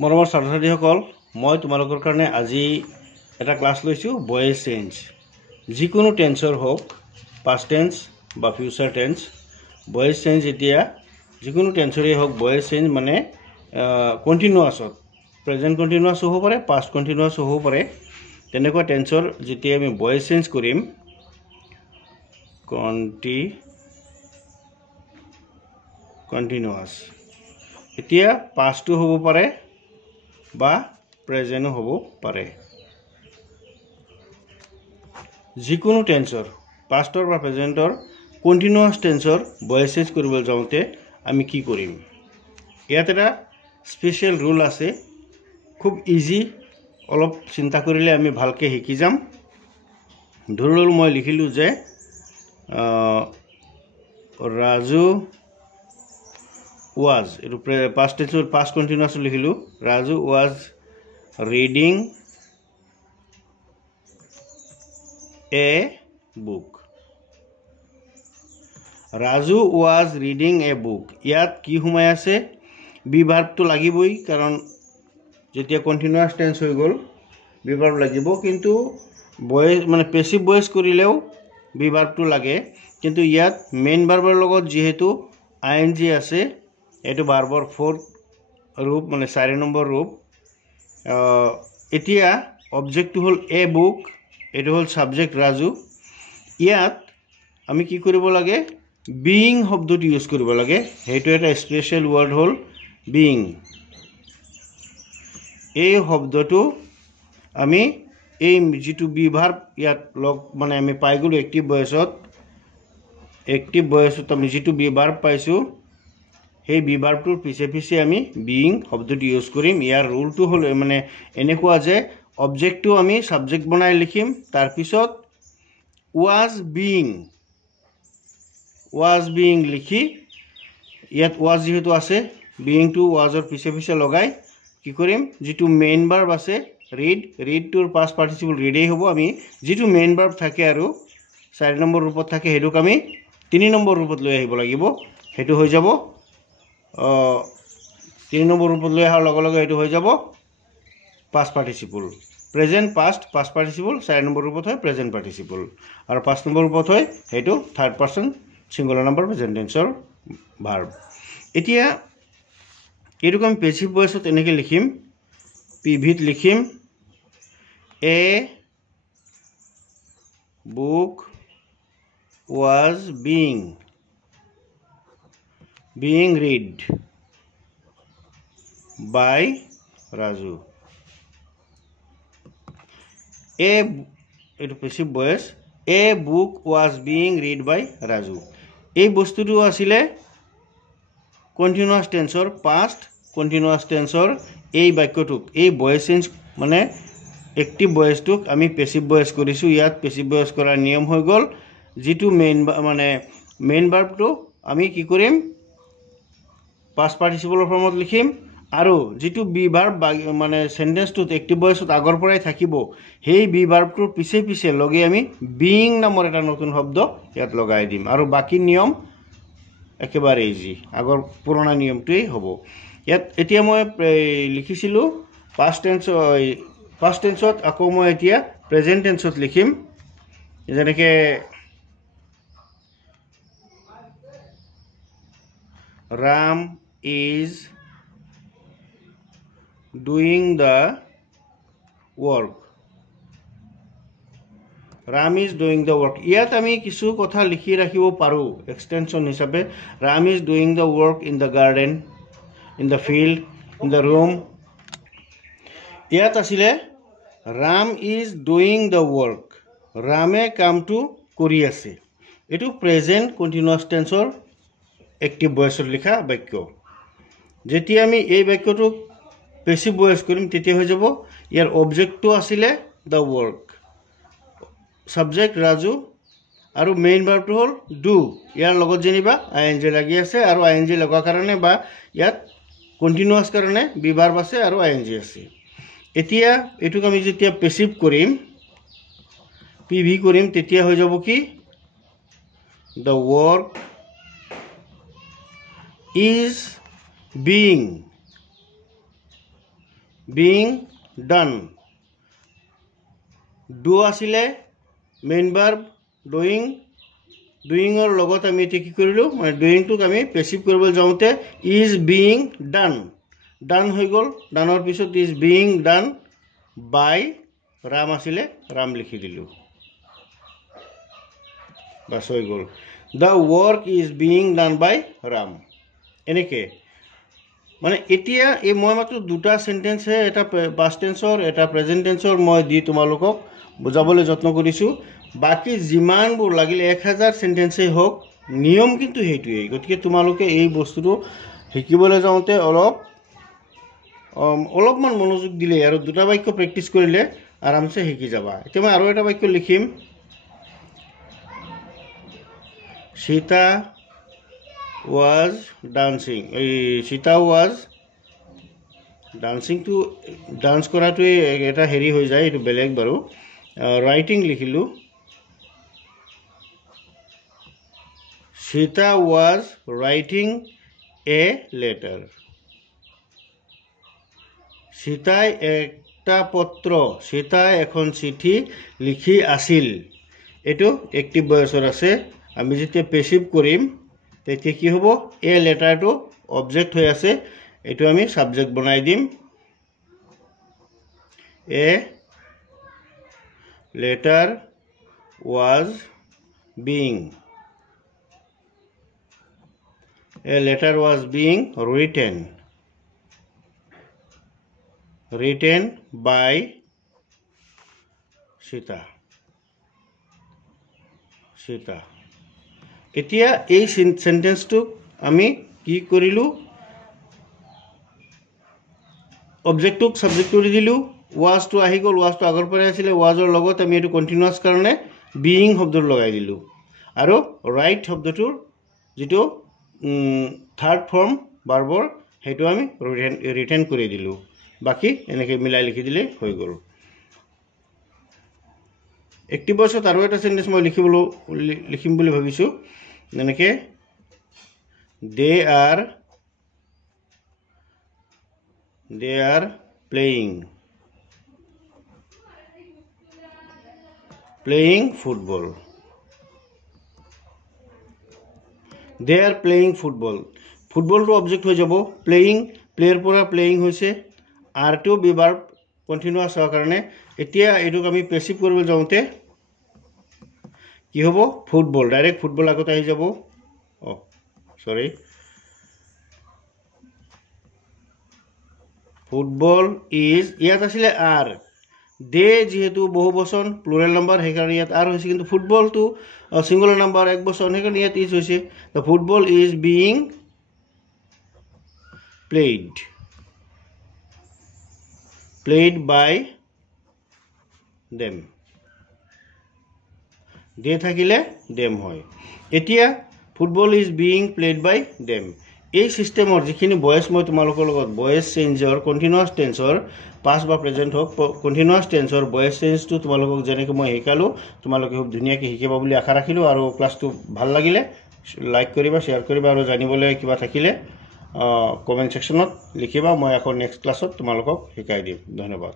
মৰমৰ ছাত্ৰ-ছাত্ৰীসকল, মই তোমালোকৰ কাৰণে আজি এটা ক্লাছ লৈছোঁ ভয়েস চেঞ্জ। যিকোনো টেন্সৰ হোক, পাষ্ট টেন্স বা ফিউচাৰ টেন্স, ভয়েস চেঞ্জ এতিয়া যিকোনো টেন্সৰে হোক ভয়েস চেঞ্জ মানে কন্টিনিউয়াছত, প্ৰেজেন্ট কন্টিনিউয়াছ হ'ব পাৰে, পাষ্ট কন্টিনিউয়াছ হ'ব পাৰে। তেনেকুৱা টেন্সৰ যেতিয়া আমি ভয়েস চেঞ্জ কৰিম, কন্টিনিউয়াছ, এতিয়া পাষ্টটো হ'ব পাৰে বা প্ৰেজেন্টও হ'ব পাৰে। যিকোনো টেন্সৰ পাষ্টৰ বা প্ৰেজেন্টৰ কন্টিনিউয়াছ টেন্সৰ ভয়েস চেঞ্জ কৰিবলৈ যাওঁতে আমি কি কৰিম? ইয়াত এটা স্পেশাল ৰুল আছে, খুব ইজি, অলপ চিন্তা কৰিলে আমি ভালকে শিকি যাম। ধৰি ললো মই লিখিলোঁ যে ৰাজু was, এইটো পাষ্ট টেন্সৰ পাষ্ট কন্টিনিউয়াছ লিখিলোঁ, Raju was reading a book। Raju was reading a book, ইয়াত কি সোমাই আছে? বি ভাৰ্বটো লাগিবই, কাৰণ যেতিয়া কন্টিনিউয়াছ টেন্স হৈ গ'ল বি ভাৰ্ব লাগিব। কিন্তু ভয়েস মানে পেসিভ ভয়েস কৰিলেও বি ভাৰ্বটো লাগে, কিন্তু ইয়াত মেইন ভাৰ্বৰ লগত যেহেতু আইএনজি আছে, এইটো ভাৰ্বৰ ফোৰ্থ ৰূপ, মানে 4 নম্বৰ ৰূপ। এতিয়া অবজেক্টটো হ'ল এ বুক, এইটো হ'ল সাবজেক্ট ৰাজু। ইয়াত আমি কি কৰিব লাগে? বিইং শব্দটো ইউজ কৰিব লাগে। সেইটো এটা স্পেশাল ওয়ার্ড হ'ল বিইং। এই শব্দটো আমি এই যেটো বি ভার্ব ইয়াত লগ মানে আমি পাই গলো এক্টিভ ভয়েসত আমি যেটো বি ভার্ব পাইছো, সেই বি ভাৰ্বটোৰ পিছে পিছে আমি বিইং শব্দটো ইউজ কৰিম। ইয়াৰ ৰুলটো হ'ল মানে এনেকুৱা যে অবজেক্টটো আমি সাবজেক্ট বনাই লিখিম, তাৰ পিছত was being লিখি, ইয়াত was যেহেতু আছে, বিইংটো wasৰ পিছে পিছে লগাই কি কৰিম? যেটো মেইন ভাৰ্ব আছে ৰিডটোৰ পাষ্ট পাৰ্টিসিপল ৰিডেই হ'ব। আমি যেটো মেইন ভাৰ্ব থাকে আৰু 4 নম্বৰ ৰূপত থাকে, হেতুক আমি 3 নম্বৰ ৰূপত লৈ আহিব লাগিব। হেতু হৈ যাব 3 নম্বৰ ৰূপত লৈ অহাৰ লগে লগে এটো হৈ যাব past participle. Present past past participle 4 number ৰূপত হয় প্ৰেজেন্ট পাৰ্টিসিপল, আৰু 5 নম্বৰ ৰূপত হয় হেতু third person singular number present টেন্সৰ ভার্ব। এতিয়া এটুক আমি পেসিভ ভয়েসত এনেকে লিখিম, পিভিত লিখিম a book was being read by Raju। এইটো passive voice, a book was being read by Raju। এই বস্তুটো আছিলে কন্টিনিউয়াছ টেন্সৰ পাষ্ট কন্টিনিউয়াছ টেন্সৰ এই বাক্যটোক, এই ভয়েস চেঞ্জ মানে এক্টিভ ভয়েসটোক আমি পেসিভ ভয়েস কৰিছো। ইয়াত পেসিভ ভয়েস কৰাৰ নিয়ম হৈ গ'ল, যেটো মেইন ভাৰ্বটো আমি কি কৰিম? পাষ্ট পাৰ্টিসিপলৰ ফৰ্মত লিখিম, আৰু যেটো বি ভাৰ্ব মানে সেন্টেন্সটোত এক্টিভ ভয়েসত আগৰ পৰাই থাকিব, সেই বি ভাৰ্বটোৰ পিছে পিছে লগে আমি বিইং নামৰ এটা নতুন শব্দ ইয়াত লগাই দিম, আৰু বাকি নিয়ম একেবাৰে ইজি, আগৰ পুৰণা নিয়মটোই হ'ব। ইয়াত এতিয়া মই লিখিছিলো পাষ্ট টেন্সত, আকৌ মই এতিয়া প্ৰেজেন্ট টেন্সত লিখিম। যেনেকে Ram is doing the work। Ram is doing the work, ইয়াত আমি কিছু কথা লিখি ৰাখিব পাৰো এক্সটেনশন হিচাপে। Ram is doing the work in the garden, in the field, in the room। ইয়াত আছিলে Ram is doing the work, ৰামে কামটো কৰি আছে। এটো প্ৰেজেন্ট কন্টিনিউয়াছ টেন্সৰ এক্টিভ ভয়েসত লিখা বাক্য। যেতিয়া আমি এই বাক্যটোক পেসিভ ভয়েস কৰিম তেতিয়া হৈ যাব, ইয়াৰ অবজেক্টটো আছিলে the work, সাবজেক্ট ৰাজু, আৰু মেইন ভাৰ্বটো হ'ল ডু। ইয়াৰ লগত যেনিবা আইএনজি লাগি আছে, আৰু আইএনজি লগা কাৰণে বা ইয়াত কন্টিনিউয়াছ কাৰণে বি ভাৰ্ব আছে আৰু আইএনজি আছে। এতিয়া এটুক আমি যেতিয়া পেসিভ কৰিম, পিভি কৰিম, তেতিয়া হৈ যাব কি? the work is being being done. Do asile main verb doing. Doing or logot ami eti ki korilu mane doing tuk ami passive koribol jaote is being done. Done hoi gol. Done or pisot is being done by Ram asile Ram likhi dilu. Bas hoi gol. The work is being done by Ram. Eneke মানে এতিয়া এই মই মাত্ৰ দুটা sentence হে এটা past tense or এটা present tense or মই দি তোমালোকক বুজাবলৈ যত্ন কৰিছো বাকি জিমানবোৰ লাগিলে 1000 সেন্টেন্স হে হোক নিয়ম কিন্তু হেতুই গতিকে তোমালোকে এই বস্তুটো শিকিবলৈ যাওঁতে অলপমান মনোযোগ দিলে আৰু দুটা বাক্য প্ৰেক্টিস কৰিলে আৰামছে শিকি যাবা এতিয়া মই আৰু এটা বাক্য লিখিম Sita was dancing. Sita was dancing to dance kora to eta heri hoi jay etu beleg baru writing likhilu Sita was writing a letter. Sita ekta potro Sita ekhon chithi likhi asil etu active voice ase আমি যেতে passive করিম তেতে কি হবো এ লেটারটো object হই আছে এটো আমি subject বনাই দিম a letter was being written by Sita এতিয়া এই সেন্টেন্সটো আমি কি কৰিলু অবজেক্টক সাবজেক্ট কৰি দিলু ওয়াজ টু আহি গল ওয়াজ টু আগৰ পৰা আছিল ওয়াজৰ লগত আমি এটো কন্টিনিউয়াস কাৰণে বিইং শব্দটো লগাই দিলু আৰু ৰাইট শব্দটোৰ যেটো থাৰ্ড ফৰ্ম ভাৰ্বৰ হেটো আমি ৰিটাৰ্ন কৰি দিলু বাকি এনেকৈ মিলাই লিখি দিলে হৈ গল একটিভ ভয়েসত আৰু এটা সেন্টেন্স মই লিখিম বুলি ভাবিছো এনেকে they are playing football. They are playing football. Football to object হৈ যাব playing player পৰা playing হৈছে are to be verb continuous হোৱাৰ কাৰণে এতিয়া এটোক আমি পেসিভ কৰিব যাওঁতে কি হ'ব ফুটবল ডাইৰেক্ট ফুটবল আগতে আহি যাব সৰি ফুটবল ইজ ইয়াত আছিল আৰ দে যেহেতু বহু বচন প্লুৰাল নাম্বাৰ হে কাৰণে ইয়াত আৰ হৈছে কিন্তু ফুটবল টু সিঙ্গুলাৰ নাম্বাৰ এক বচন হে কাৰণে ইয়াত ইজ হৈছে the football is being played by them দে থাকিলে them হয় এতিয়া football is being played by them এই সিস্টেমৰ যিখিনি ভয়েস মই তোমালোকৰ লগত ভয়েস চেঞ্জৰ কন্টিনিউয়াস টেন্সৰ পাস্ট বা প্ৰেজেন্ট হক কন্টিনিউয়াস টেন্সৰ ভয়েস চেঞ্জটো তোমালোকক যেনেকৈ মই শিকালো তোমালোকে খুব ধুনীয়াকৈ শিকিবা বুলি আশা ৰাখিলো আৰু ক্লাসটো ভাল লাগিলে লাইক কৰিবা শেয়াৰ কৰিবা আৰু জানিবলৈ কিবা থাকিলে কমেন্ট সেকশনত লিখিবা মই আকৌ নেক্সট ক্লাছত তোমালোকক শিকাই দিম ধন্যবাদ